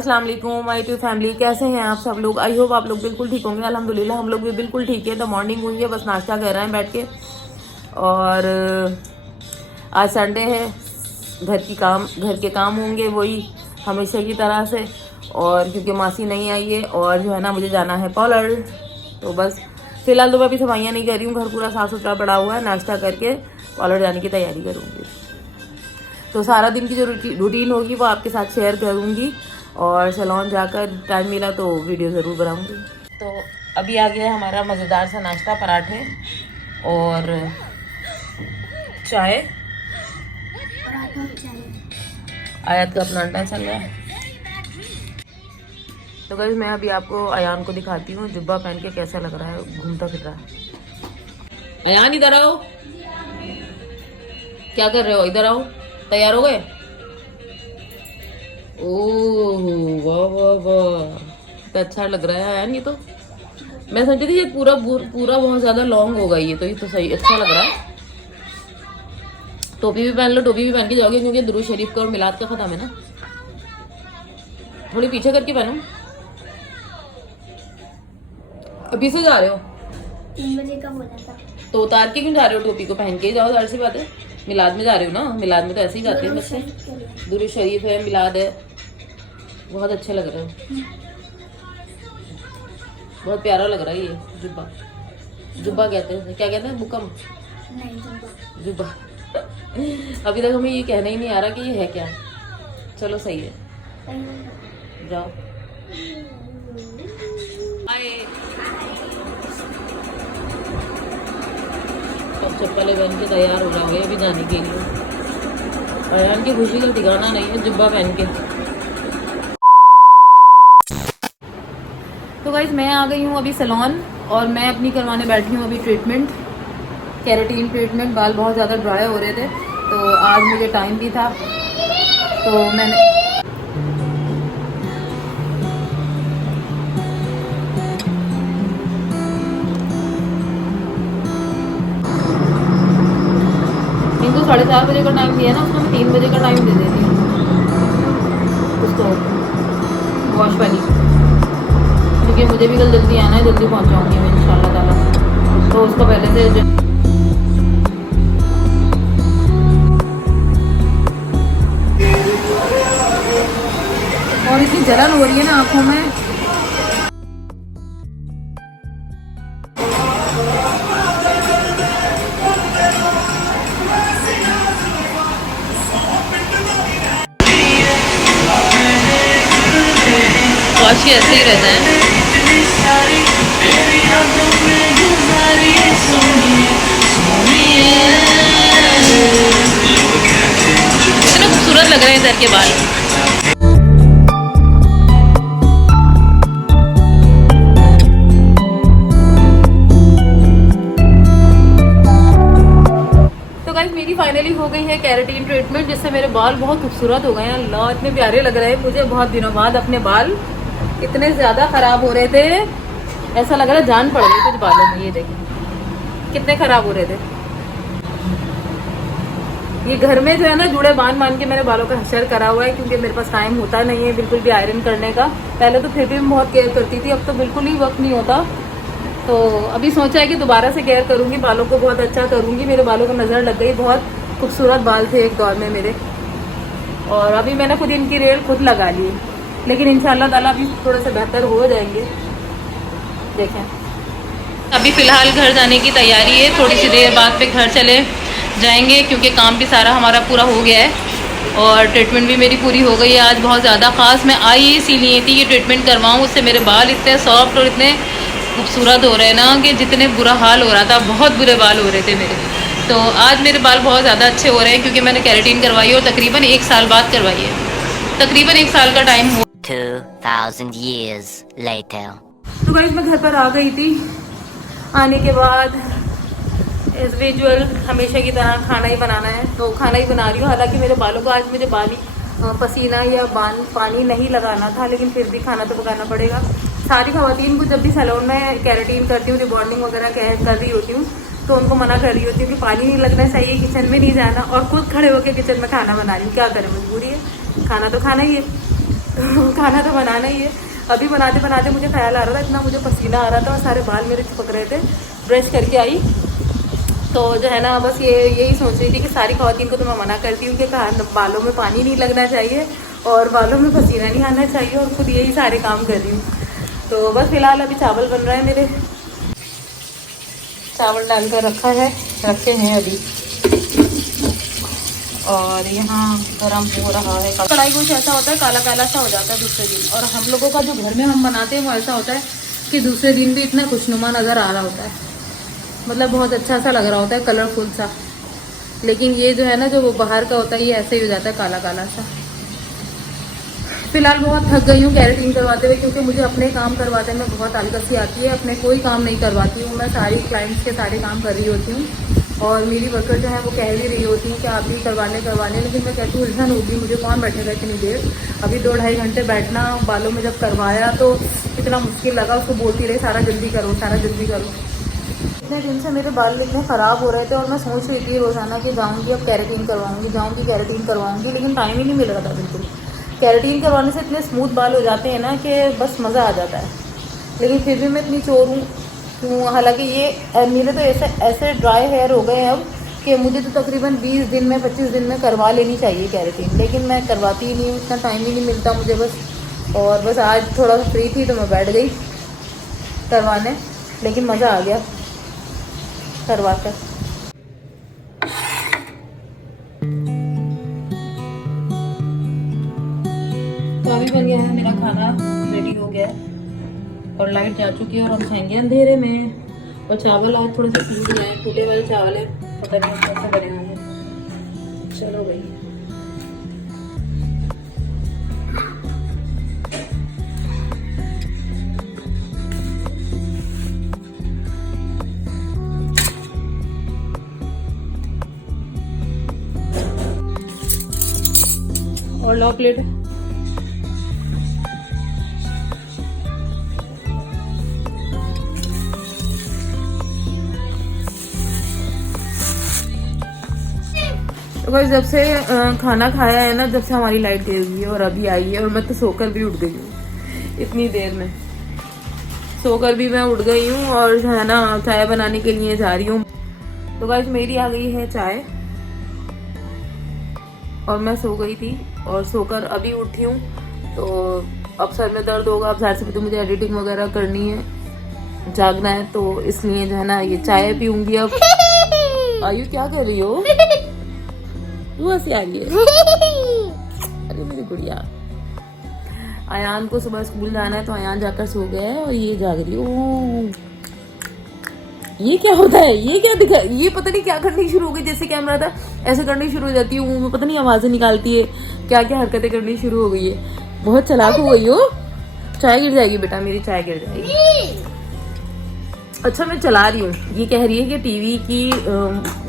अस्सलाम वालेकुम my to family, कैसे हैं आप सब लोग। आई होप आप लोग बिल्कुल ठीक होंगे। अल्हम्दुलिल्लाह हम लोग भी बिल्कुल ठीक है। तो मॉर्निंग हुई है, बस नाश्ता कर रहे हैं बैठ के। और आज संडे है, घर के काम होंगे वही हमेशा की तरह से। और क्योंकि मासी नहीं आई है और जो है ना मुझे जाना है पॉलर, तो बस फिलहाल तो मैं अभी सफाइयाँ नहीं कर रही हूँ। घर पूरा साफ़ सुथरा पड़ा हुआ है। नाश्ता करके पॉलर जाने की तैयारी करूँगी। तो सारा दिन की जो रूटीन होगी वो आपके साथ शेयर करूँगी। और सैलून जाकर टाइम मिला तो वीडियो ज़रूर बनाऊँगी। तो अभी आ गया हमारा मज़ेदार सा नाश्ता, पराठे और चाय। आयत का अपना अड्डा चल रहा है। तो गाइस मैं अभी आपको अयान को दिखाती हूँ जुब्बा पहन के कैसा लग रहा है, घूमता फिर रहा है। अयान इधर आओ, क्या कर रहे हो, इधर आओ। तैयार हो गए? ओह वाह वाह वाह, तो अच्छा लग रहा है यार। ये तो मैं सोची थी ये पूरा बहुत ज्यादा लॉन्ग होगा। ये तो सही अच्छा लग रहा है। टोपी भी पहन लो, टोपी भी पहन के जाओगे क्योंकि दुरूद शरीफ का और मिलाद का खत्म है ना। थोड़ी पीछे करके पहनो। अभी से जा रहे हो? 3 बजे का बोला था। तो उतार के क्यों जा रहे हो? टोपी को पहन के ही जाओ, जाहिर सी बात है। मिलाद में जा रहे हो ना, मिलाद में तो ऐसे ही जाते हैं बच्चे। दुरूद शरीफ है, मिलाद है। बहुत अच्छे लग रहे हो, बहुत प्यारा लग रहा है ये जुब्बा। जुब्बा कहते हैं, क्या कहते हैं, बुकम नहीं जुब्बा। अभी तक हमें ये कहना ही नहीं आ रहा कि ये है क्या। चलो सही है, जाओ। अब चप्पलें पहन के तैयार हो जाओगे अभी जाने के लिए। और इनकी खुशी का ठिकाना नहीं है जुब्बा पहन के। तो गाइस मैं आ गई हूँ अभी सैलून और मैं अपनी करवाने बैठी हूँ अभी ट्रीटमेंट, केराटिन ट्रीटमेंट। बाल बहुत ज़्यादा ड्राई हो रहे थे तो आज मुझे टाइम भी था तो मैंने इनको 4:30 बजे का टाइम दिया ना, उसको मैं 3 बजे का टाइम दे देती हूँ उसको वॉश वाली, क्योंकि मुझे भी कल जल्दी आना है, जल्दी पहुँच जाऊँगी मैं इंशाल्लाह ताला। तो उसको पहले से और इतनी जलन हो रही है ना आँखों में। वॉश ऐसे ही रहता है। इतना खूबसूरत लग रहे हैं इधर के बाल। तो गाइस मेरी फाइनली हो गई है केराटिन ट्रीटमेंट, जिससे मेरे बाल बहुत खूबसूरत हो गए हैं। अल्लाह इतने प्यारे लग रहे हैं मुझे। बहुत दिनों बाद अपने बाल इतने ज़्यादा ख़राब हो रहे थे, ऐसा लग रहा है जान पड़ गई कुछ बालों में। ये देखिए कितने ख़राब हो रहे थे। ये घर में जो है ना जुड़े बांध के मेरे बालों का हशर करा हुआ है, क्योंकि मेरे पास टाइम होता नहीं है बिल्कुल भी आयरन करने का। पहले तो फिर भी मैं बहुत केयर करती थी, अब तो बिल्कुल ही वक्त नहीं होता। तो अभी सोचा है कि दोबारा से केयर करूँगी, बालों को बहुत अच्छा करूँगी। मेरे बालों को नज़र लग गई, बहुत खूबसूरत बाल थे एक दौर में मेरे। और अभी मैंने खुद इनकी रेल खुद लगा ली, लेकिन इंशाल्लाह ताला अभी थोड़े से बेहतर हो जाएंगे। देखें अभी फ़िलहाल घर जाने की तैयारी है, थोड़ी सी देर बाद पे घर चले जाएंगे क्योंकि काम भी सारा हमारा पूरा हो गया है और ट्रीटमेंट भी मेरी पूरी हो गई है आज। बहुत ज़्यादा ख़ास मैं आई इसीलिए थी कि ट्रीटमेंट करवाऊँ, उससे मेरे बाल इतने सॉफ्ट और इतने खूबसूरत हो रहे हैं ना कि जितने बुरा हाल हो रहा था, बहुत बुरे बाल हो रहे थे मेरे। तो आज मेरे बाल बहुत ज़्यादा अच्छे हो रहे हैं क्योंकि मैंने केराटिन करवाई और तकरीबन 1 साल बाद करवाई है। तकरीबन 1 साल का टाइम हुआ। 2000 years later. तो गाइस मैं घर पर आ गई थी। आने के बाद एज यूजुअल हमेशा की तरह खाना ही बनाना है, तो खाना ही बना रही हूँ। हालांकि मेरे बालों को आज मुझे पसीना या पानी नहीं लगाना था, लेकिन फिर भी खाना तो पकाना पड़ेगा। सारी ख़वातीन को जब भी सैलून में केराटिन करती हूँ, रिबॉन्डिंग वगैरह कर रही होती हूँ, तो उनको मना कर रही होती हूँ कि पानी नहीं लगना चाहिए, किचन में नहीं जाना, और खुद खड़े होकर किचन में खाना बना रही हूँ। क्या करें, मजबूरी है, खाना तो खाना ही है। खाना तो बनाना ही है। अभी बनाते बनाते मुझे ख्याल आ रहा था, इतना मुझे पसीना आ रहा था और सारे बाल मेरे चिपक रहे थे। ब्रश करके आई तो जो है ना बस यही सोच रही थी कि सारी ख़वातीन को तो मैं मना करती हूँ कि बालों में पानी नहीं लगना चाहिए और बालों में पसीना नहीं आना चाहिए, और खुद यही सारे काम कर रही हूँ। तो बस फिलहाल अभी चावल बन रहे हैं मेरे, चावल डालकर रखे हैं अभी, और यहाँ गरम हो रहा है। कढ़ाई कुछ ऐसा होता है काला काला सा हो जाता है दूसरे दिन, और हम लोगों का जो घर में हम बनाते हैं वो ऐसा होता है कि दूसरे दिन भी इतना खुशनुमा नज़र आ रहा होता है, मतलब बहुत अच्छा सा लग रहा होता है, कलरफुल सा। लेकिन ये जो है ना जो वो बाहर का होता है ये ऐसे ही हो जाता है काला काला सा। फिलहाल बहुत थक गई हूँ कैरेटीन करवाते हुए, क्योंकि मुझे अपने काम करवाते में बहुत आलसी आती है, अपने कोई काम नहीं करवाती हूँ मैं, सारी क्लाइंट्स के सारे काम कर रही होती हूँ। और मेरी वर्कर जो है वो कह भी रही होती हैं कि आप भी करवाने, लेकिन मैं कहती हूँ उलझन होगी, मुझे कौन बैठेगा इतनी देर। अभी 2-2.5 घंटे बैठना, बालों में जब करवाया तो इतना मुश्किल लगा, उसको बोलती रही सारा जल्दी करो, सारा जल्दी करो। इतने दिन से मेरे बाल इतने ख़राब हो रहे थे और मैं सोच रही थी रोज़ाना कि जाऊँगी अब कैरेटीन करवाऊँगी, लेकिन टाइम ही नहीं मिल रहा था बिल्कुल। कैरेटीन करवाने से इतने स्मूथ बाल हो जाते हैं ना कि बस मज़ा आ जाता है, लेकिन फिर भी मैं इतनी चोर हूँ। हालांकि ये मेरे तो ऐसे ड्राई हेयर हो गए हैं अब कि मुझे तो तकरीबन 20 दिन में 25 दिन में करवा लेनी चाहिए कैरेटीन, लेकिन मैं करवाती ही नहीं हूँ, इतना टाइम ही नहीं मिलता मुझे बस। और बस आज थोड़ा सा फ्री थी तो मैं बैठ गई करवाने, लेकिन मज़ा आ गया करवा कर। तो अभी बन गया है मेरा खाना, रेडी हो गया और लाइट जा चुकी है और हम खाएंगे अंधेरे में। और चावल आज थोड़े से टूटे वाले चावल है, पता नहीं कैसे बने होंगे। चलो भाई, और लो प्लेट। तो बस जब से खाना खाया है ना, जब से हमारी लाइट गई हुई है और अभी आई है, और मैं तो सोकर भी उठ गई हूँ इतनी देर में, सोकर भी मैं उठ गई हूँ और जो है ना चाय बनाने के लिए जा रही हूँ। तो गाइस मेरी आ गई है चाय और मैं सो गई थी और सोकर अभी उठी हूँ, तो अब सर में दर्द होगा, अब ज़ाहिर सी बात है मुझे एडिटिंग वगैरह करनी है, जागना है, तो इसलिए जो है ना ये चाय पीऊंगी अब। आयु क्या कर रही हो? वो हंसी आ रही है। अरे मेरी गुड़िया, अयान को सुबह स्कूल जाना है तो अयान जाकर सो गया है और ये जाग रही है। ये क्या होता है? ये क्या दिखा? ये पता नहीं क्या करनी शुरू हो गई, जैसे कैमरा था ऐसे करनी शुरू हो जाती है, मुंह में पता नहीं आवाजें निकालती है, क्या क्या हरकतें करनी शुरू हो गई है, बहुत चालाक हो गई हो। चाय गिर जाएगी बेटा, मेरी चाय गिर जाएगी। अच्छा मैं चला रही हूँ, ये कह रही है कि टीवी की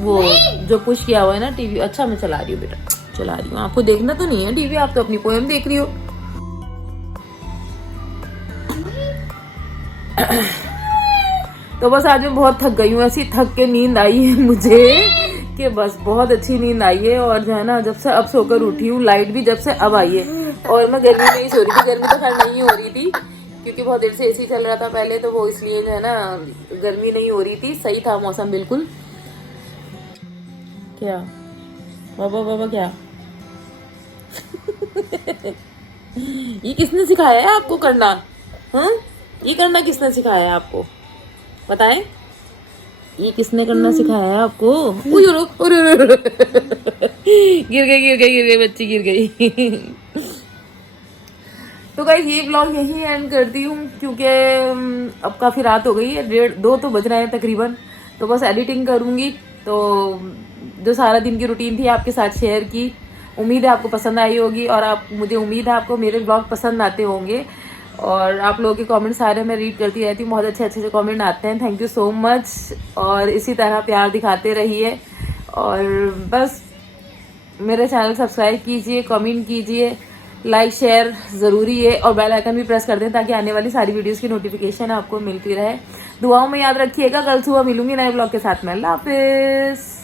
वो जो पुश किया हुआ है ना टीवी, अच्छा मैं चला रही हूँ बेटा, चला रही हूँ। आपको देखना तो नहीं है टीवी, आप तो अपनी पोएम देख रही हो। तो बस आज मैं बहुत थक गई हूँ, ऐसी थक के नींद आई है मुझे कि बस बहुत अच्छी नींद आई है। और जो है ना जब से अब सोकर उठी हूँ, लाइट भी जब से अब आई है, और मैं गर्मी में ही सो रही थी, गर्मी तो खैर नहीं हो रही थी क्योंकि बहुत देर से एसी चल रहा था पहले, तो वो इसलिए जो है ना गर्मी नहीं हो रही थी, सही था मौसम बिल्कुल। क्या बाबा बाबा क्या? ये किसने सिखाया है आपको करना? हाँ, ये करना किसने सिखाया है आपको बताएं? ये किसने करना सिखाया है आपको? गिर गई बच्ची, गिर गई। तो गाइस ये व्लॉग यही एंड करती हूँ क्योंकि अब काफ़ी रात हो गई है, 1:30-2 तो बज रहे हैं तकरीबन। तो बस एडिटिंग करूँगी, तो जो सारा दिन की रूटीन थी आपके साथ शेयर की, उम्मीद है आपको पसंद आई होगी, और मुझे उम्मीद है आपको मेरे व्लॉग पसंद आते होंगे। और आप लोगों के कमेंट सारे मैं रीड करती रहती हूँ, बहुत अच्छे अच्छे कमेंट आते हैं, थैंक यू सो मच। और इसी तरह प्यार दिखाते रहिए, और बस मेरे चैनल सब्सक्राइब कीजिए, कमेंट कीजिए, लाइक शेयर ज़रूरी है, और बेल आइकन भी प्रेस कर दें ताकि आने वाली सारी वीडियोस की नोटिफिकेशन आपको मिलती रहे। दुआओं में याद रखिएगा, कल सुबह मिलूंगी नए ब्लॉग के साथ में। अल्लाह हाफिज़।